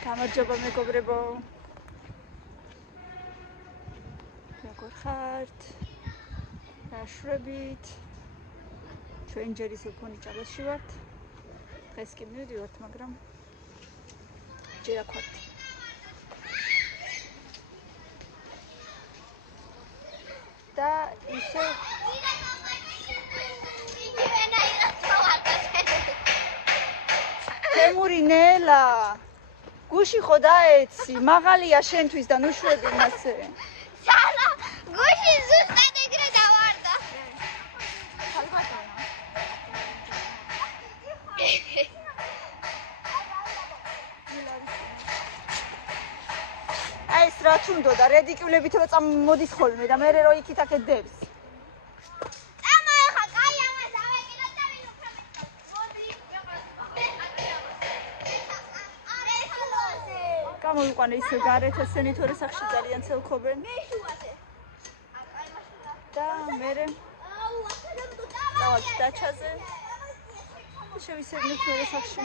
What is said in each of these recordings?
გამარჯობა მეგობრებო. როგორ ხართ? რაშრებით? ჩვენ ჯერ ისევ ფონი ჭალაში ვართ. დღეს კი მივდივართ, მაგრამ ჯერ აქ ვართ. და ისე თემურინელა გუში ხო დაეცი, მაღალია შენთვის და ნუშვები მასე. სალა, გუში ზუსტად ეგრე დავარდა. აი ეს რა თუნდოდა, რედიკულებით რო წამოდის ხოლმე და მე რო იქით აქეთ დებს. გამოვიყვანე ისე გარეთ ესენი თორე სახში ძალიან ცელქობენ. და მერე დავალთ დაჩაზე. შევისებნით თორე სახში.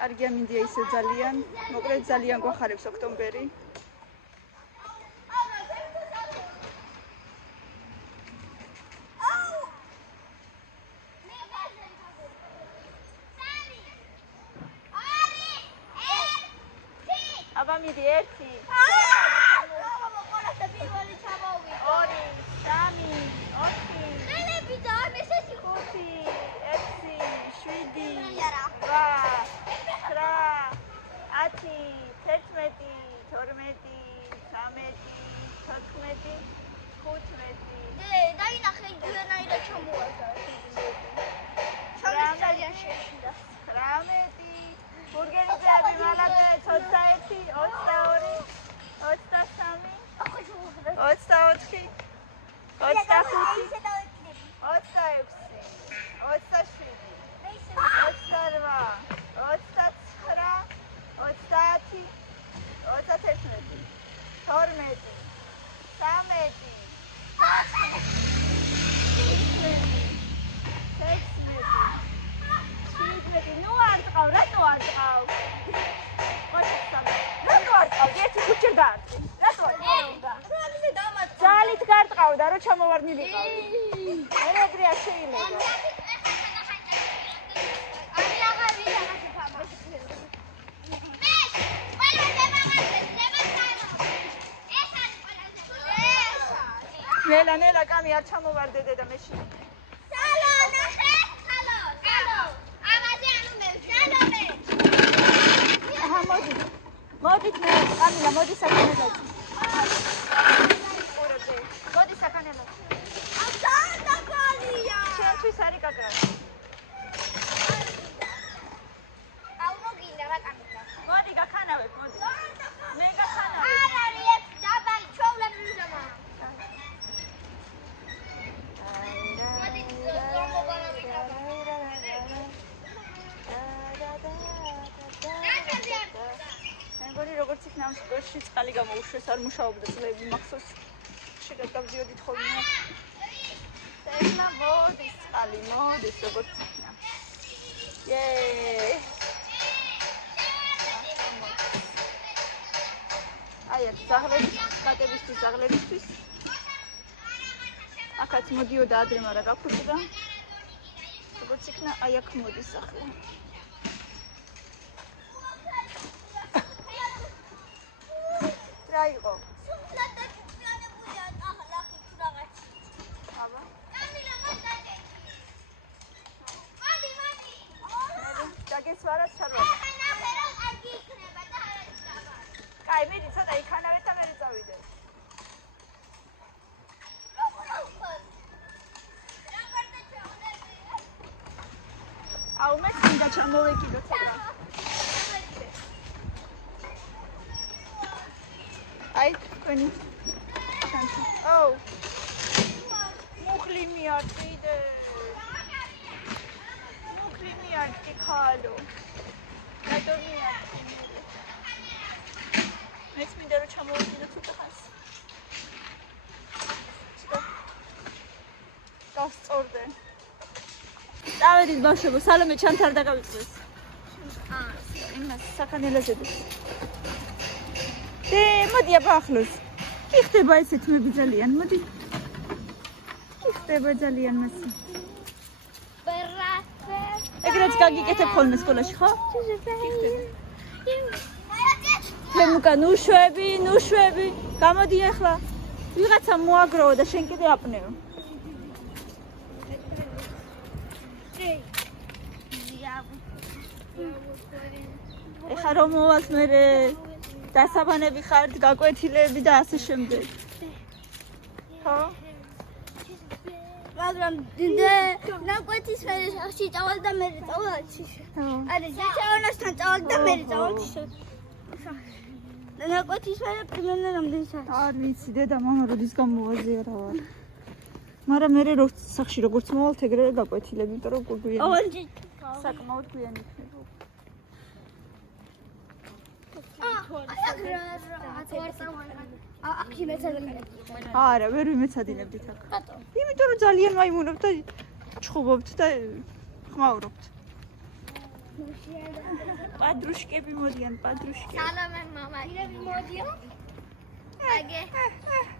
კარგია მინდია ისე ძალიან. მოკლედ ძალიან გვახარებს ოქტომბერი. აბა მიდი 1 2 3 ძალით გარტყავდა რომ ჩამოვარდნილიყავ. მე ეგრეა შეიძლება. ნელა კამი არ ჩამოვარდე დედა მეში. სალო ნახე, სალო. ამაზე ანუ მე სალომე. აჰა მოდით მე კამილა მოდი საკანელო. მოდი საკანელო. აბა კალია. შენთვის არის კაკრა. აუ მოგინდა რა კამილა. მოდი გახანავებ, მოდი. მე გახანავებ. არ არის დაბალი ჩოვლები ვიზამა. მეგორი როგორც იქნა ამ სკოლაში წყალი გამოუშვეს, არ მუშაობდა წლები მახსოვს. შეგად გავდიოდით ხოლმე. და ეხლა მოდის წყალი, მოდის როგორც იქნა. აი აქ ზაღლების, კატებისთვის, ზაღლებისთვის. აქაც მოდიოდა ადრე, მაგრამ გაქუჭდა. როგორც იქნა, აი აქ მოდის ახლა. რა იყო? სულთან დაჭუპიანებულია ახლა აქ რაღაც. აბა. კამილა მოსდე. მოდი. დაგეს ვარად ჩარვა. ახლა ნახე რომ კარგი იქნება და არ არის დაბალი. კაი, მიდი ცოტა იქანავე და მე წავიდე. აუ მე მინდა ჩამოვეკიდო ცოტა. აი, თქვენი. აუ. მუხლი მიარტიდე. მუხლი მიარტი ხალო. რატომ მიარტი? მეც მინდა რომ ჩამოვეკიდო ცოტა ხანს. გავსწორდე. დავედით ბავშვებო, სალომე ჩანთარ და გავიწვეს. იმას საქანელაზე და მოდი აბა ახლოს კი ხდება ესეთ მები ძალიან მოდი კი ხდება ძალიან მასე ეგრეც გაგიკეთებ ხოლმე სკოლაში ხო? ლემუკა ნუშვები გამოდი ახლა ვიღაცა მოაგროვა და შენ კიდე აპნევ ეხლა რომ მოვალთ მერე დასაბანები ხართ გაკვეთილები და ასე შემდეგ ხო? მაგრამ ნაკვეთის ფერში წავალ და მე წავალ ციშე. არა, შეჩავანასთან წავალ და მე წავალ ციშე. ნაკვეთის ფერი პრიმერნა რამდენი საათი? არ ვიცი დედა მამა როდის გამოვაზია რა ვარ. მაგრამ მე სახში როგორც მოვალთ ეგრე გაკვეთილები, იმიტომ რომ გვიანი. ოღონდ საკმაოდ გვიანი იქნება. არა, ვერ ვიმეცადინებდით აქ. იმიტომ რომ ძალიან მაიმუნებთ და ჩხუბობთ და ხმაურობთ. პადრუშკები მოდიან, პადრუშკები. სალამე მამა, ირები მოდიო? აგე.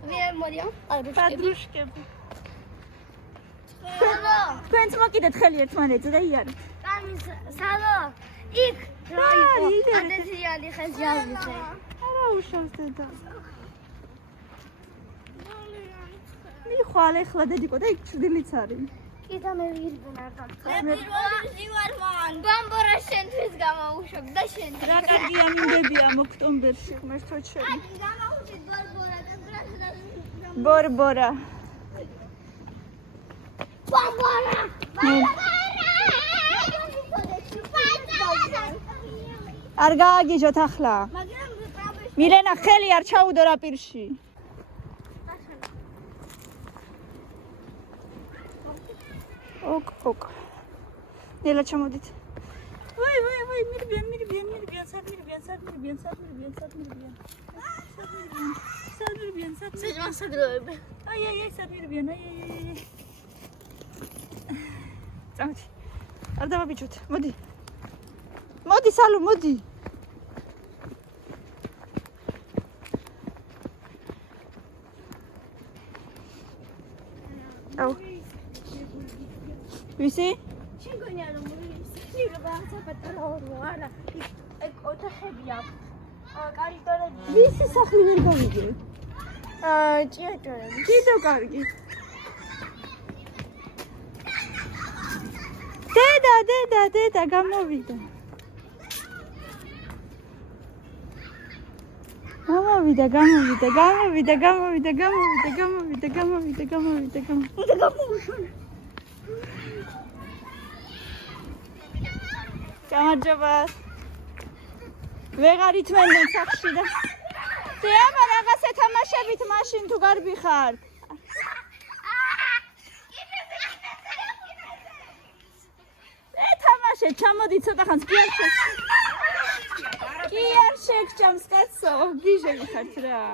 მე მოდიო? პადრუშკები. სალო. თქვენც მოკიდეთ ხელი ერთმანეთზე და იარეთ. სალო. იქ რა იყო? ადესიანი ხელი ავიღე. არა უშავს დედა. მიხვალ ეხლა დედიკო და იქ ჩრდილიც არის. კიდე მე ვირბუნა გაქა. მე პირველი ვარ მან. გამბორა შენთვის გამაუშვებ და შენ. რა კარგი ამინდებია ოქტომბერში ღმერთო ჩემი. გამაუშვი ბორბორა და ბრაზილია. ბორბორა. ბორბორა. არ გააგიჟოთ ახლა. მილენა ხელი არ ჩაუდო რა პირში. ოკ. ნელა ჩამოდით. ვაი, მირბიან, სად მირბიან. სეჯმან საგროვები. აი, სად მირბიან, აი. წამოდი. არ დავაბიჯოთ, მოდი. მოდი სალო, მოდი. აუ. ვისი? შენ გონია რომ შეიძლება საპატარო არა. ეგ ოთახები აქვს. კარიტორები. ვისი სახლი ვერ გავიგე? ჭიაჭორები. კიდევ კარგი. დედა გამოვიდა. გამარჯობა. ვეღარ ითმენდნენ სახში და აბა რაღაც ეთამაშებით მაშინ თუ გარბი ხარ. ეთამაშეთ, ჩამოდი ცოტა ხანს კი არ შეგჭამს კაცო, გიჟები ხართ რა.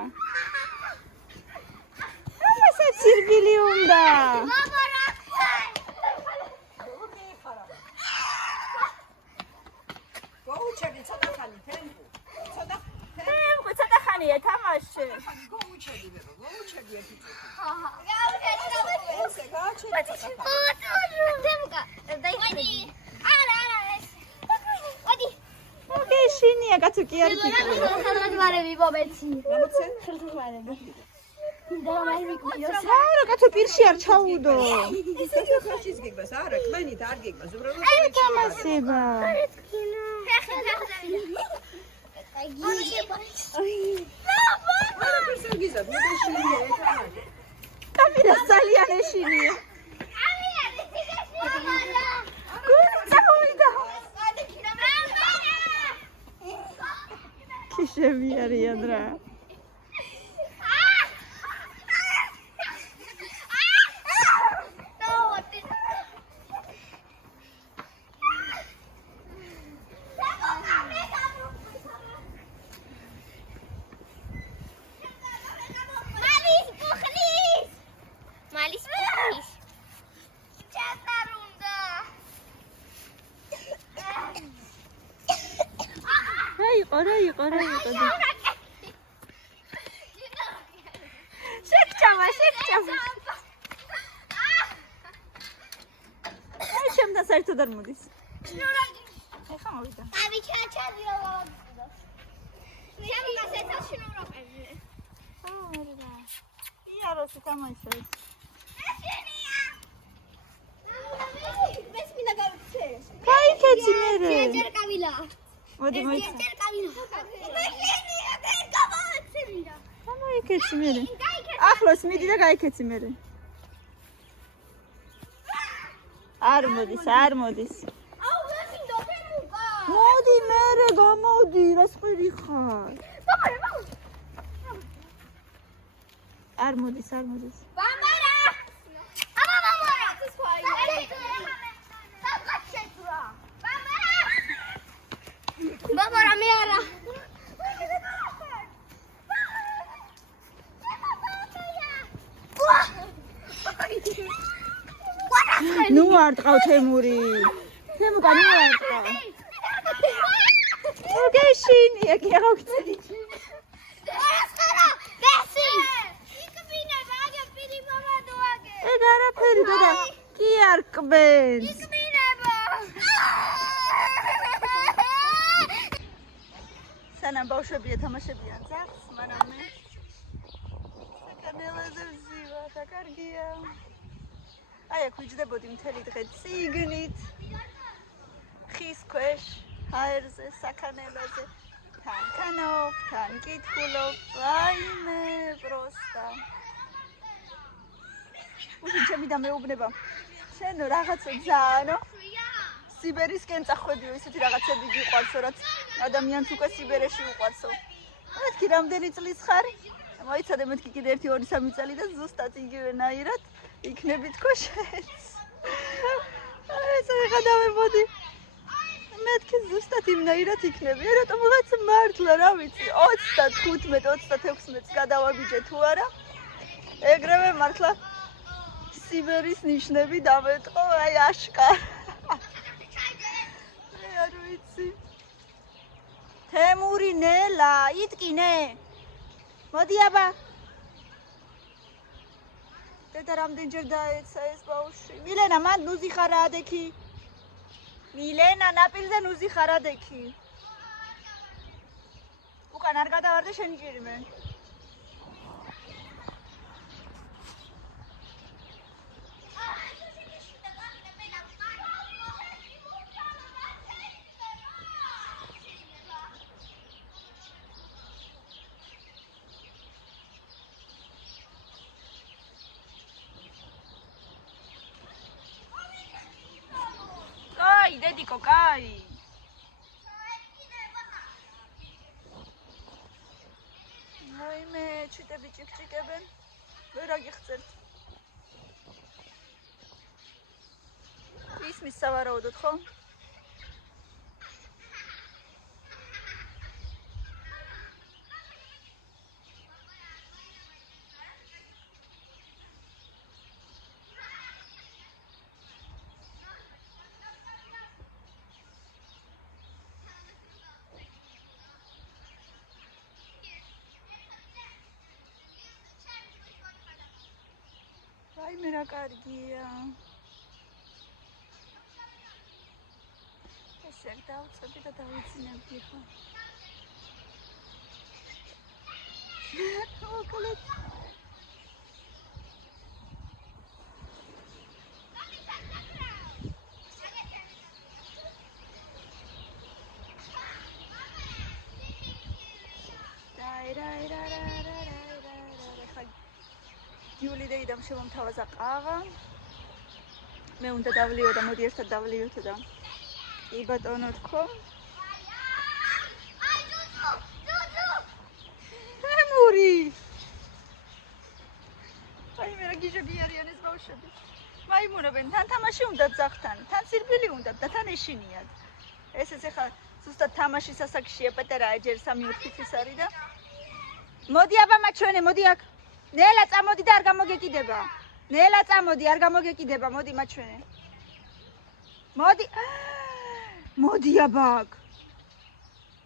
რაღაცა ცირბილი უნდა. გოუჩები ცოტა ხანი თემპო. ცოტა ხანია თამაშე. გოუჩები ერთი წუთი. გეშინია კაცო კი არ გიქნა. არა კაცო პირში არ ჩაუდო. ესე იგი ხაშის გიგბას არა კმენით არ გიგბას უბრალოდ თამასება. არა პერსონაჟად მე შეშინია ეთამაშე. კამერა ძალიან ეშინია. გულწავიდა. ქიშები არიან რა. იყო. შეგჭამა. აი ჩემთან საერთოდ არ მოდის. ეხა მოვიდა. Abi çaçadio. Mira mi caseta შნურობები. არა. იაროსი თამაშობს. Mes მინდა გავიქცე. გაიქეცი მერე. ჯერ კავილა. მოდი მოიცე. ჯერ კავილა. მე ვერ გავიქცე მინდა. გამოიქეცი მერე. ახლოს მიდი და გაიქეცი მერე. არ მოდის. აუ მე მინდა ფერმუკა. მოდი მერე გამოდი, რას ყვირი ხარ? არ მოდის. ბამბარა. აბა ბამბარა. ბამბარა მე არა. ნუ არ ტყავ თემური. თემუკა ნუ არ ტყავ. გეშინია კი აღწევი. ეგ არაფერი და კი არ კბენს. სანამ ბავშვები ეთამაშებიან ძაღლს, მანამ მე საკანელაზე ვზივა და კარგია. აი აქ ვიჯდებოდი მთელი დღე ციგნით. ხის ქვეშ, ჰაერზე, საკანელაზე. თან თანობ, თან კითხულობ, ვაიმე, პროსტა. უში ჩემი და მეუბნება. შენ რაღაცა ძაანო? სიბერისკენ წახვედიო, ისეთი რაღაცები გიყვარსო, რაც ადამიანს უკვე სიბერეში უყვარსო. მეთქი რამდენი წლის ხარ? მოიცადე მეთქი კიდე 1-2-3 წელი და ზუსტად იგივენაირად იქნები თქო შენც. ეს ვიღადავებოდი. მეთქი ზუსტად იმნაირად იქნები. რატომღაც მართლა რა ვიცი 35-36 გადავაბიჯე თუ არა. ეგრევე მართლა სიბერის ნიშნები დამეტყო, აი აშკარ. არ ვიცი. თემური ნელა, იტკინე. მოდი აბა. დედა რამდენჯერ დაეცა ეს ბავშვი. მილენა, მან ნუზი ხარა ადექი. მილენა, ნაპირზე ნუზი ხარ ადექი. უკან არ გადავარდე შენი ჭირიმე. დედიკო, კაი. რაიმე, ჩიტები ჭიკჭიკებენ. ვერ აგიხსენთ. ისმის სავარაუდოდ, ხო? რაიმე რა კარგია. ესე დავწები და დავიძინებდი ხო. ოკლეთ. გიული დაიდამ შემომთავაზა ყავა. მე უნდა დავლიო და მოდი ერთად დავლიოთ და კი ბატონო თქო. თემური. აი მე რა გიჟები არიან ეს ბავშვები. მაიმუნებენ, თან თამაში უნდათ ძაღთან, თან სირბილი უნდათ და თან ეშინიათ. ესეც ახლა ზუსტად თამაშის ასაკშია, პატარაა, ჯერ 3-4 წლის არის და მოდი აბა მაჩვენე, მოდი აქ. ნელა წამოდი და არ გამოგეკიდება. ნელა წამოდი, არ გამოგეკიდება, მოდი მაჩვენე. მოდი. მოდი აბა აქ.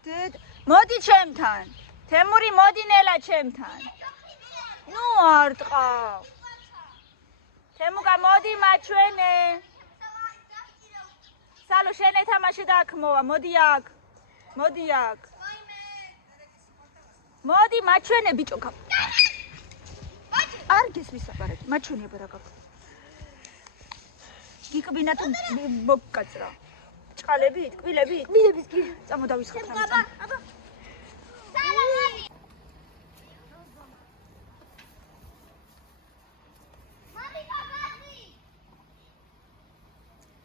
დედ მოდი ჩემთან. თემური მოდი ნელა ჩემთან. ნუ არ ტყავ. თემუკა მოდი მაჩვენე. სალო შენ ეთამაშე და აქ მოვა. მოდი აქ. მოდი აქ. მოდი მაჩვენე ბიჭო. არ გესმის აპარატი. მაჩვენე აბა რა გაქვს. გიკბინა თუ მოკაცრა. ჭყალებით, კბილებით? მიდების კი. წამო დავისხოთ რამე. აბა.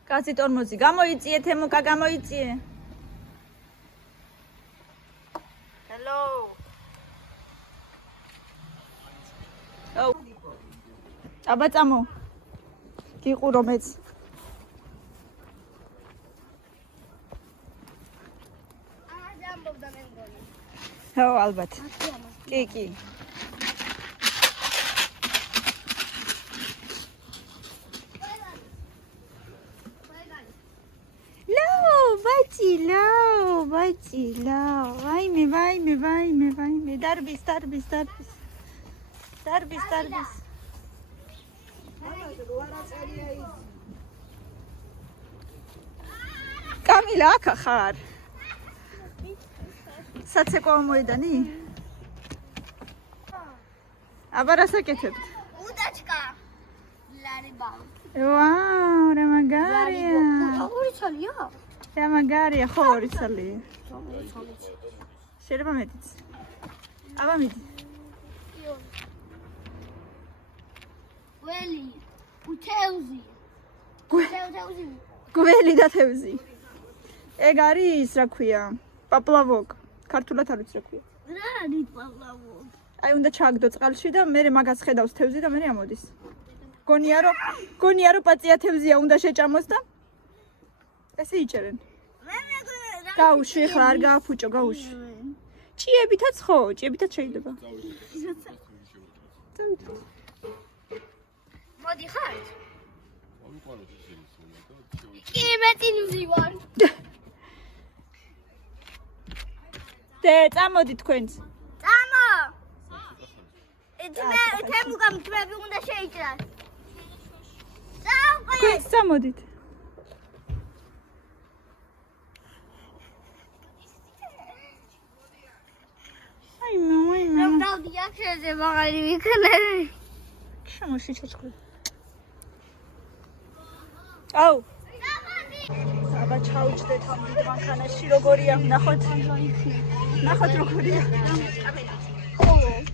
კაცი ტორმოზი, გამოიწიე თემუკა, გამოიწიე. Hello. Oh. აბა წამო. გიყურო მეც. ამბობდა მე მგონი. ხო, ალბათ. კი. ბაჭი, ვაიმე, დარბის. კამილა, აქ ხარ? საცეკვა მოედანი? აბა რა საკეთებთ? უდაჩკა. ლარიბა. ვაუ, რა მაგარია. ორი ცალია? რა მაგარია, ხო ორი ცალია. შეიძლება მეტიც. აბა მიდი. გველი, უთევზი. გველი და თევზი. ეგ არის, რა ქვია? პაპლავოკ. ქართულად არ ვიცი რა ქვია. რა არის პაპლავოკ? აი უნდა ჩააგდო წყალში და მე მაგას ხედავს თევზი და მე ამოდის. გონია რომ პაწია თევზია უნდა შეჭამოს და ესე იჭერენ. გაუშვი ხა არ გააფუჭო გაუშვი. ჭიებითაც შეიძლება. მოდი ხარ? კი მე წინვი ვარ. წამოდი თქვენც. წამო. თემუკამ თმები უნდა შეიჭრას. თქვენც წამოდით. რომ დავდი აქეზე მაგარი ვიქნე. შემოში ჩაჭკული. აუ. აბა ჩაუჭდეთ ამ დიდ მანქანაში როგორია ნახოთ როგორია.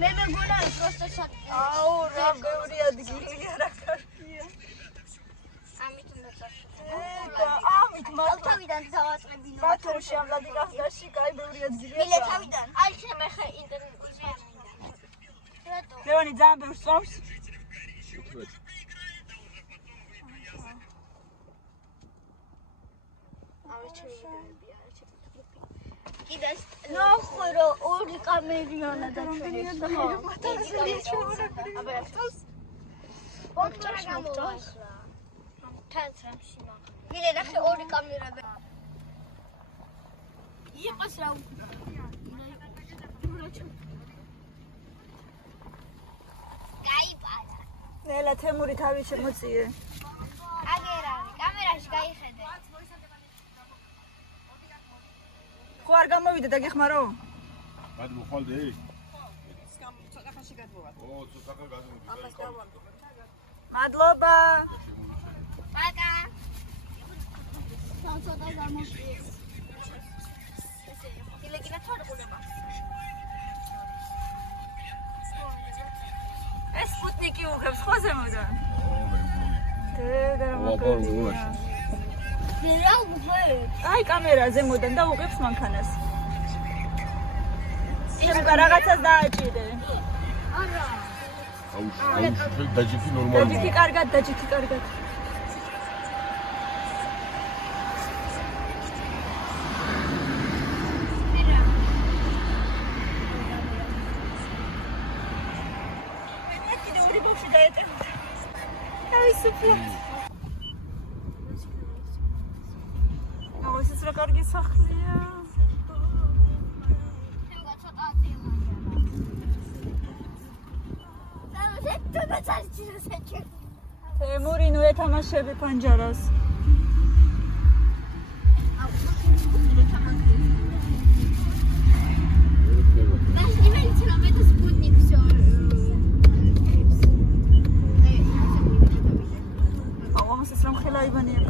მე მეგონა პროსტო ჩატ. აუ რა ბევრი ადგილია რა კარგია. ამით უნდა წავიდე. ამით თავიდან დავაწყებინო. ბათუმში ამ ლადიგასში კაი ბევრი ადგილია. მილე თავიდან. აი შემე ხე ინტერნეტზე. რატო? ლევანი ძალიან ბევრს წავს. კიდეს ნახო ორი კამერიანა და ჩვენი ხო. აბა ეს ბოქჭარა გამოვა. თაცრამში მაგ. მილე ნახე ორი კამერა. იყოს რა გაიპარა. ნელა თემური თავი შემოწიე. აგერავი, კამერაში გაიხედე. ხო არ გამოვიდა და გეხმარო? ბადი მოხვალდე? ცოტა ხანში გადმოვა. ცოტა ხანში გადმოვიდა. ამას დავამბო. მადლობა. პაკა. ცოტა გამოვიდა. ილეკინა თორგულება. ეს სპუტნიკი უღებს ხო ზემოდან? რა უღებ? აი კამერა ზემოდან და უღებს მანქანას. შემდგა რაღაცას დააჭირე. არა. აუ, დაჯიქი ნორმალია. დაჯიქი კარგად. თუნდაც არის ჩიროსაჭი. თემური ნუ ეთამაშები პანჯარას. Маш не верите, но это спутник всё. აღამას ეს რამ ხელა ივანია.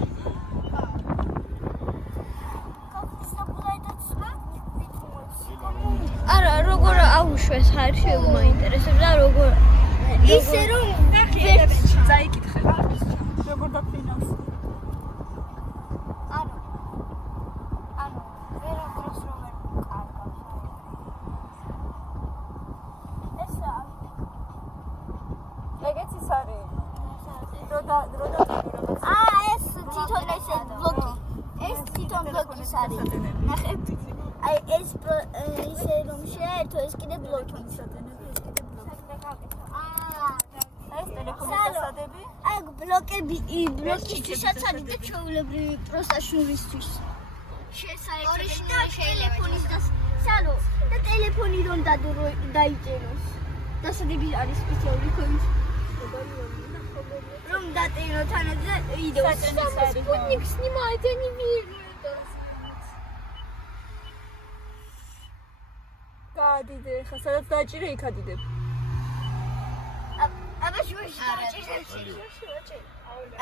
არა, როგორ აუშვეს ხარში მაინტერესებს და როგორ ისე რომ წაიკითხე. როგორ დაფინანს? ანუ ვერაფერს რომ ვერ კარგავს. ესა ეგეც ის არის. დრო და ეს თვითონ ესე ბლოკი. ეს თვითონ ბლოკის არის. ნახე. აი ეს ისე რომ შეერთო ეს კიდე ბლოკი. ეს ტელეფონის დასადები. აი ბლოკები, ბლოკისთვისაც არის და ჩვეულებრივი პროსტაშურისთვის. ორიგინალი ტელეფონის სალო და ტელეფონი რომ დაიწეროს. დასადები არის სპეციალური ქონით. რომ დაწერო თანაზე ვიდეოს. Спутник снимает, я не вижу это. გადიდე, ხა სადაც დაჭირე იქ ადიდებ. აბა შუაში დაჭირე.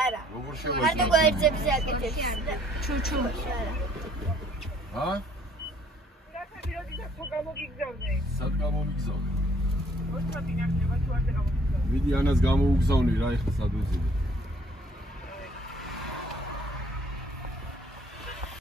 არა. როგორ მარტო შევაჭრე? გვერდებზე აკეთებს. ჩუჩუ. ჰა? სად გამომიგზავნე? მიდი ანას გამოუგზავნე რა ეხლა სად ვიზიდე?